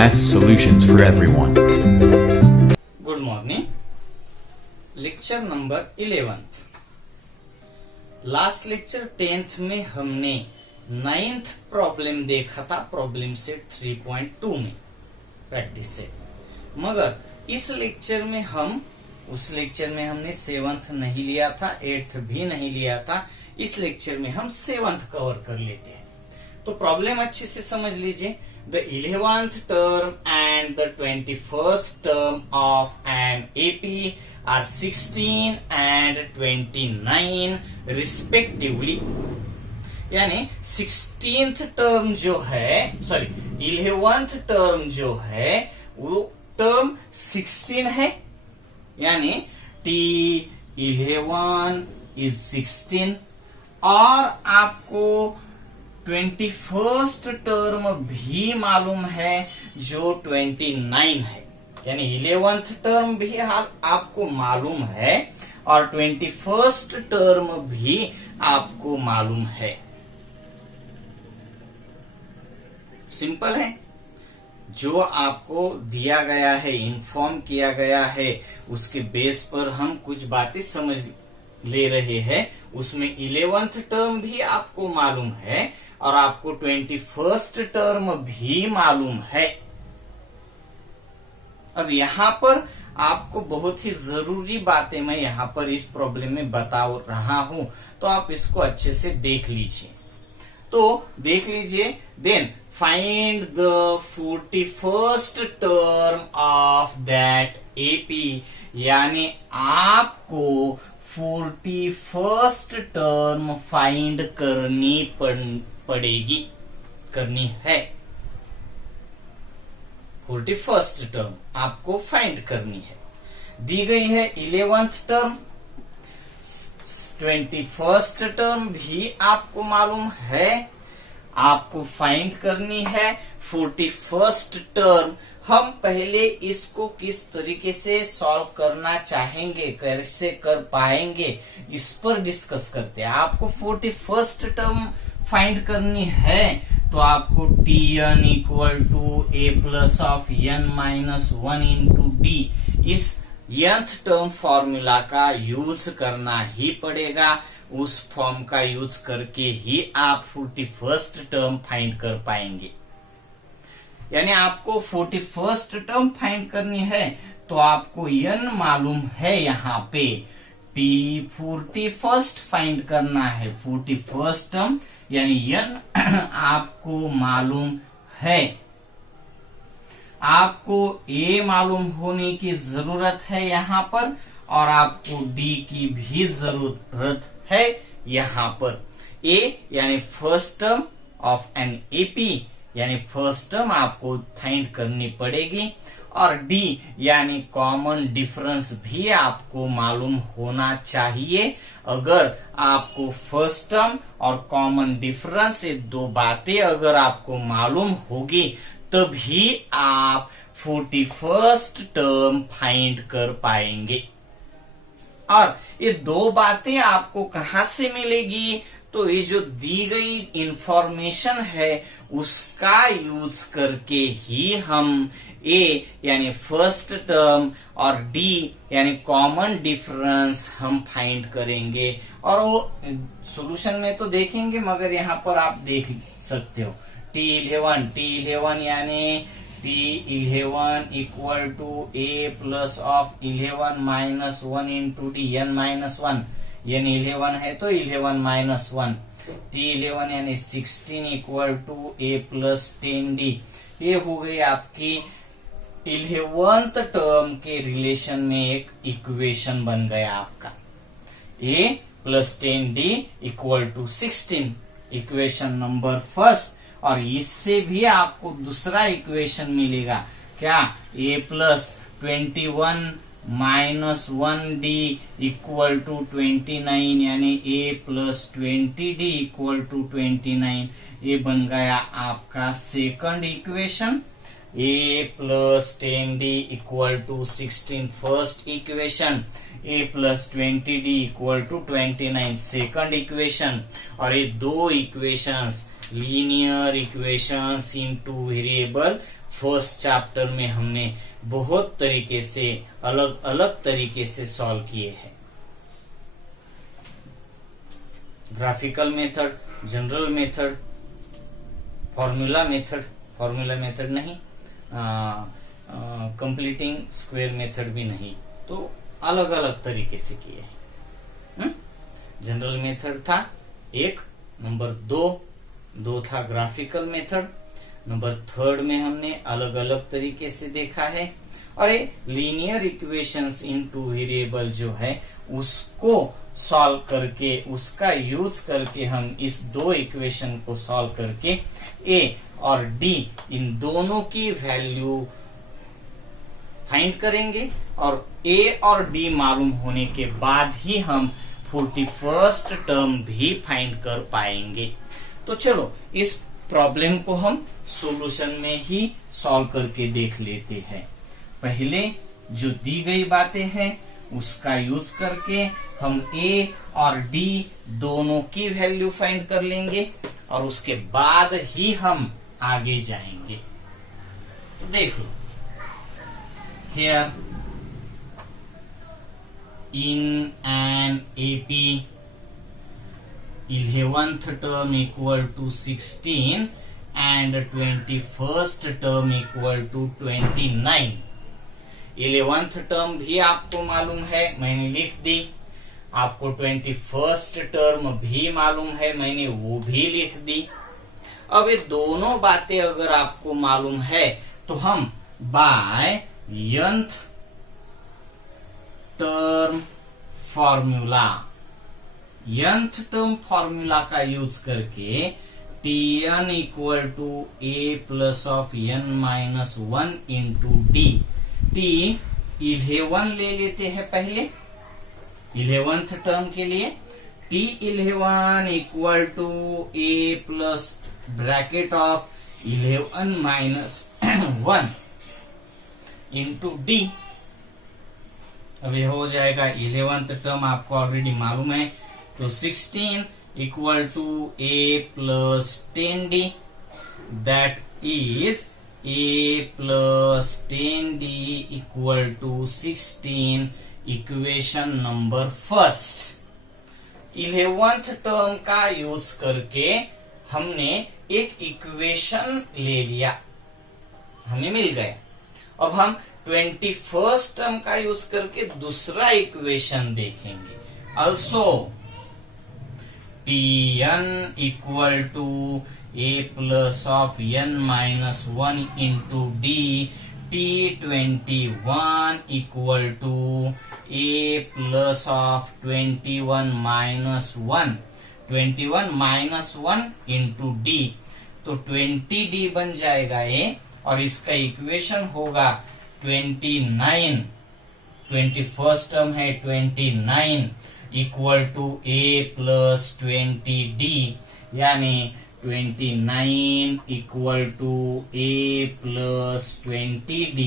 Math solutions for everyone. Good morning. Lecture number 11th. Last lecture 10th में हमने 9th problem देखा था, problem set 3.2 में practice से. मगर इस लेक्चर में उस लेक्चर में हमने 7th नहीं लिया था, 8th भी नहीं लिया था. इस लेक्चर में हम 7th कवर कर लेते हैं. तो प्रॉब्लम अच्छे से समझ लीजिए. The 11th term and the 21st term of an AP are 16 and 29 respectively. यानी 16th टर्म जो है, 11th टर्म जो है वो टर्म 16 है. यानी T11 is 16 और आपको 21st टर्म भी मालूम है जो 29 है. यानी 11th टर्म भी आपको मालूम है और 21st टर्म भी आपको मालूम है. सिंपल है. जो आपको दिया गया है, इन्फॉर्म किया गया है, उसके बेस पर हम कुछ बातें समझ ले रहे हैं. उसमें 11th टर्म भी आपको मालूम है और आपको 21st टर्म भी मालूम है. अब यहाँ पर आपको बहुत ही जरूरी बातें मैं यहाँ पर इस प्रॉब्लम में बता रहा हूं, तो आप इसको अच्छे से देख लीजिए. तो देख लीजिए. Then find the 41st term of that AP. यानी आपको 41st टर्म फाइंड करनी है. 41st टर्म आपको फाइंड करनी है. दी गई है 11th टर्म, 21st टर्म भी आपको मालूम है, आपको फाइंड करनी है. 41st टर्म हम पहले इसको किस तरीके से सॉल्व करना चाहेंगे, कैसे कर पाएंगे, इस पर डिस्कस करते हैं. आपको 41st टर्म फाइंड करनी है तो आपको Tn equal to a plus of n minus 1 into D, इस nth टर्म फॉर्मूला का यूज करना ही पड़ेगा. उस फॉर्म का यूज करके ही आप 41st टर्म फाइंड कर पाएंगे. यानी आपको 41st टर्म फाइंड करनी है तो आपको n मालूम है. यहाँ पे T41st फाइंड करना है. 41st टर्म यानी n आपको मालूम है. आपको a मालूम होने की जरूरत है यहाँ पर और आपको d की भी जरूरत है यहाँ पर. a यानी first term of an AP, यानी फर्स्ट टर्म आपको फाइंड करनी पड़ेगी. और d यानी कॉमन डिफरेंस भी आपको मालूम होना चाहिए. अगर आपको फर्स्ट टर्म और कॉमन डिफरेंस, ये दो बातें अगर आपको मालूम होगी तभी आप 41st टर्म फाइंड कर पाएंगे. और ये दो बातें आपको कहां से मिलेगी? तो ये जो दी गई इंफॉर्मेशन है उसका यूज करके ही हम a यानी फर्स्ट टर्म और d यानी कॉमन डिफरेंस हम फाइंड करेंगे. और वो सॉल्यूशन में तो देखेंगे, मगर यहाँ पर आप देख सकते हो T11 यानी T11 equal to a plus of 11 minus 1 into D, n minus 1, यानी 11 है तो 11 माइनस 1. T11 यानी 16 equal to a plus 10d. ये हो गई आपकी 11th टर्म के रिलेशन में एक इक्वेशन बन गया आपका. a plus 10d equal to 16, equation number first. और इससे भी आपको दूसरा इक्वेशन मिलेगा. क्या? a plus 21 minus 1d equal to 29, यानी a plus 20d equal to 29. ये बन गया आपका second equation. a plus 10d equal to 16 first equation. a plus 20d equal to 29 second equation. और ये दो equations linear equations in two variable first chapter में हमने बहुत तरीके से अलग अलग तरीके से सॉल्व किए हैं। Graphical method, general method, formula method नहीं, कंप्लीटिंग स्क्वायर मेथड भी नहीं, तो अलग अलग तरीके से किए हैं। जनरल मेथड था एक, नंबर दो था ग्राफिकल मेथड, नंबर थर्ड में हमने अलग अलग तरीके से देखा है। और ये लीनियर इक्वेशंस इनटू वेरिएबल जो है उसको सॉल्व करके, उसका यूज करके हम इस दो इक्वेशन को सॉल्व करके ए और डी इन दोनों की वैल्यू फाइंड करेंगे, और ए और डी मालूम होने के बाद ही हम 41st टर्म भी फाइंड कर पाएंगे। तो चलो इस प्रॉब्लम को हम सॉल्यूशन में ही सॉल्व करके देख लेते हैं। पहले जो दी गई बातें हैं उसका यूज करके हम ए और डी दोनों की वैल्यू फाइंड कर लेंगे, और उसके बाद ही हम आगे जाएंगे। तो देख लो, here in an AP 11th term equal to 16 and 21st term equal to 29। 11th term भी आपको मालूम है, मैंने लिख दी। आपको 21st टर्म भी मालूम है, मैंने वो भी लिख दी। अब ये दोनों बातें अगर आपको मालूम है तो हम by nth term formula, nth term formula का यूज करके Tn equal to a plus of n minus 1 into d, T11 ले लेते हैं पहले 11th टर्म के लिए। T11 equal to a plus bracket of 11 minus 1 into d. अब ये हो जाएगा 11th टर्म, आपको ऑलरेडी मालूम है, तो 16 equal to a plus 10d, that is a plus 10d equal to 16, equation number first. 11th term का यूज करके हमने एक इक्वेशन ले लिया, हमें मिल गया। अब हम 21st टर्म का यूज करके दूसरा इक्वेशन देखेंगे। Also Tn equal to a plus of n minus 1 into d, T21 equal to a plus of 21 minus 1, 21 minus 1 into d, तो 20d बन जाएगा ये, और इसका इक्वेशन होगा 29, 21st टर्म है 29 equal to a plus 20d, यानी 29 equal to a plus 20d।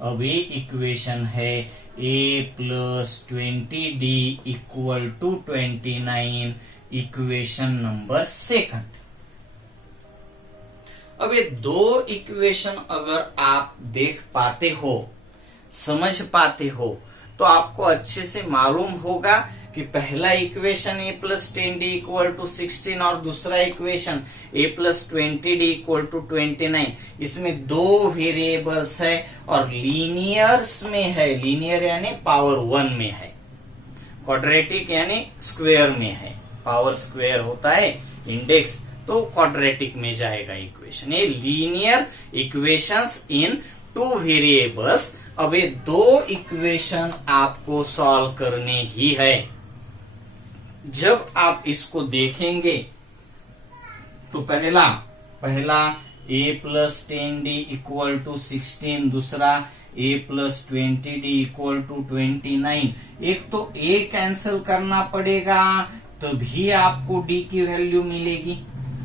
अब ये इक्वेशन है A plus 20d equal to 29, equation number second. अब ये दो इक्वेशन अगर आप देख पाते हो, समझ पाते हो, तो आपको अच्छे से मालूम होगा कि पहला equation a plus 10d equal to 16 और दूसरा equation a plus 20d equal to 29, इसमें दो वेरिएबल्स है और लीनियर्स में है। लीनियर यानी पावर 1 में है, क्वाड्रेटिक यानी स्क्वायर में है। पावर स्क्वायर होता है इंडेक्स, तो क्वाड्रेटिक में जाएगा इक्वेशन। ये लीनियर इक्वेशंस इन टू वेरिएबल्स। अब ये दो इक्वेशन आपको सॉल्व करने ही है। जब आप इसको देखेंगे तो पहला ए प्लस 10d इक्वल टू 16, दूसरा ए प्लस 20d इक्वल टू 29। एक तो ए कैंसिल करना पड़ेगा तभी आपको डी की वैल्यू मिलेगी।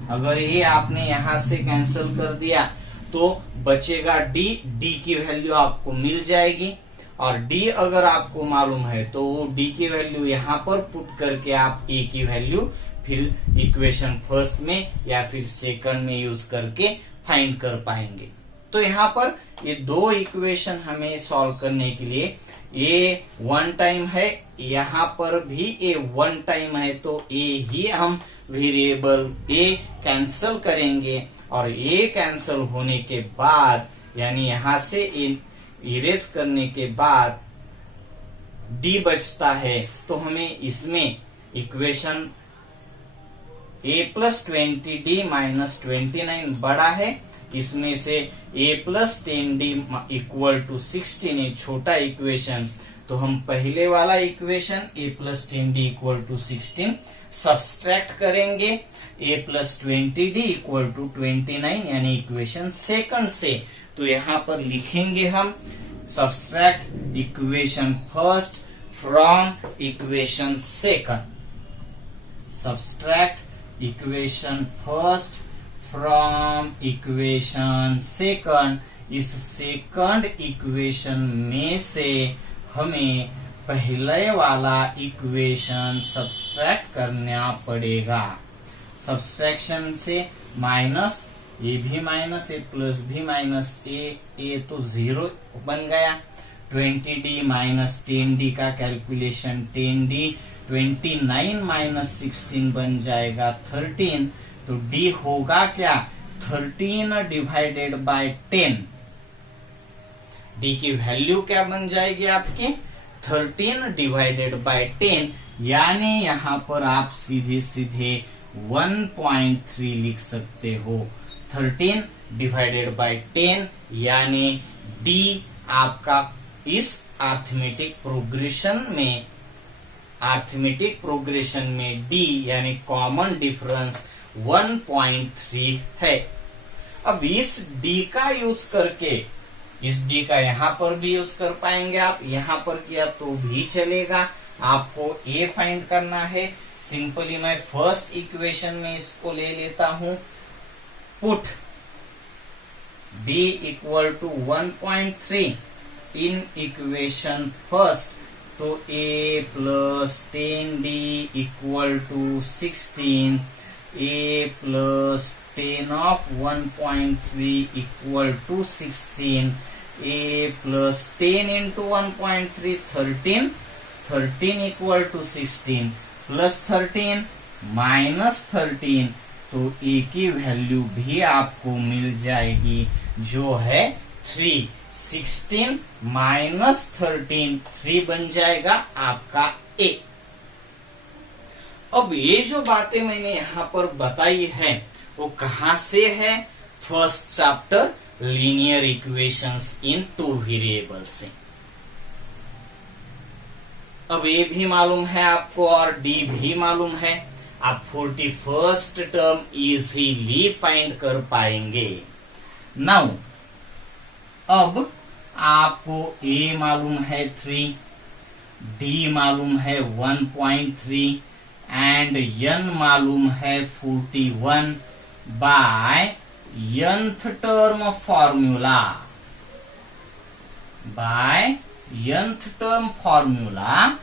अगर ए आपने यहां से कैंसिल कर दिया तो बचेगा डी, डी की वैल्यू आपको मिल जाएगी। और डी अगर आपको मालूम है तो डी की वैल्यू यहां पर पुट करके आप ए की वैल्यू फिर इक्वेशन फर्स्ट में या फिर सेकंड में यूज करके फाइंड कर पाएंगे। तो यहाँ पर ये दो इक्वेशन हमें सॉल्व करने के लिए ए वन टाइम है, यहाँ पर भी ए वन टाइम है, तो ए ही हम वेरिएबल ए कैंसल करेंगे और ए कैंसल होने के बाद यानी यहां से इरेज करने के बाद डी बचता है, तो हमें इसमें equation a plus 20d minus 29 बड़ा है, इसमें से a plus 10d equal to 16 है छोटा इक्वेशन, तो हम पहले वाला equation a plus 10d equal to 16 subtract करेंगे a plus 20d equal to 29 यानी इक्वेशन सेकंड से। तो यहाँ पर लिखेंगे हम subtract equation first from equation second, subtract equation first from equation second. इस सेकंड इक्वेशन में से हमें पहले वाला इक्वेशन सब्सट्रैक्ट करना पड़ेगा। सब्सट्रैक्शन से माइनस ए भी माइनस ए प्लस भी माइनस ए तो 0 बन गया। 20d माइनस 10d का कैलकुलेशन 10d 29 माइनस 16 बन जाएगा 13, तो d होगा क्या 13 डिवाइडेड बाय 10। d की वैल्यू क्या बन जाएगी आपकी 13 डिवाइडेड बाय 10, यानी यहाँ पर आप सीधे सीधे 1.3 लिख सकते हो। 13 डिवाइडेड बाय 10 यानी d आपका इस अरिथमेटिक प्रोग्रेशन में d यानी कॉमन डिफरेंस 1.3 है। अब इस d का यूज करके इस d का यहाँ पर भी यूज कर पाएंगे आप, यहाँ पर किया तो भी चलेगा। आपको a फाइंड करना है, सिंपली मैं फर्स्ट इक्वेशन में इसको ले लेता हूं। Put d equal to 1.3 in equation first, तो a plus 10d equal to 16, a plus 10 of 1.3 equal to 16, a plus 10 into 1.3 13, 13 equal to 16 plus 13 minus 13, तो a की वैल्यू भी आपको मिल जाएगी जो है 3। 16 माइनस 13 3 बन जाएगा आपका a। अब ये जो बातें मैंने यहाँ पर बताई है वो कहाँ से है, फर्स्ट चैप्टर लीनियर इक्वेशंस इन टू वेरिएबल से। अब ए भी मालूम है आपको और डी भी मालूम है, आप 41st टर्म इजीली फाइंड कर पाएंगे। नाउ अब आपको ए मालूम है 3, डी मालूम है 1.3 एंड n मालूम है 41 by nth term formula. By nth term formula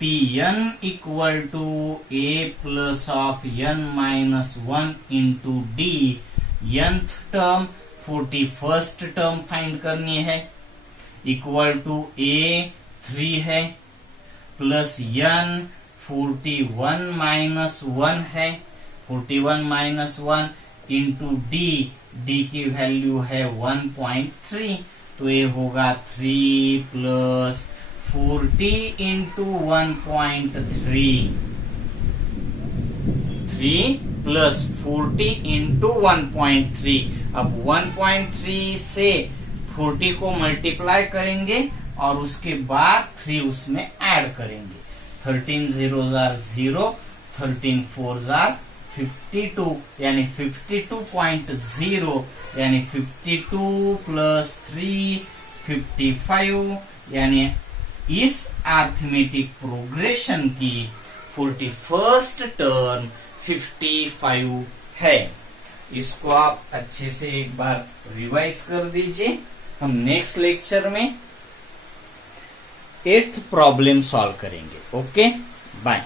Pn equal to a plus of n minus 1 into d। nth term 41st term find करनी है, इक्वल टू a 3 है प्लस n 41 माइनस 1 है, 41 minus 1 into d की value है 1.3, तो ये होगा 3 plus 40 into 1.3, 3 plus 40 into 1.3। अब 1.3 से 40 को मल्टीप्लाई करेंगे और उसके बाद 3 उसमें ऐड करेंगे। 13 zeros are 0, 13 4s are 52 यानी 52.0 यानी 52 प्लस 3 55 यानी इस अरिथमेटिक प्रोग्रेशन की 41st टर्म 55 है। इसको आप अच्छे से एक बार रिवाइज कर दीजिए। हम नेक्स्ट लेक्चर में 8th प्रॉब्लम सॉल्व करेंगे। Okay, bye.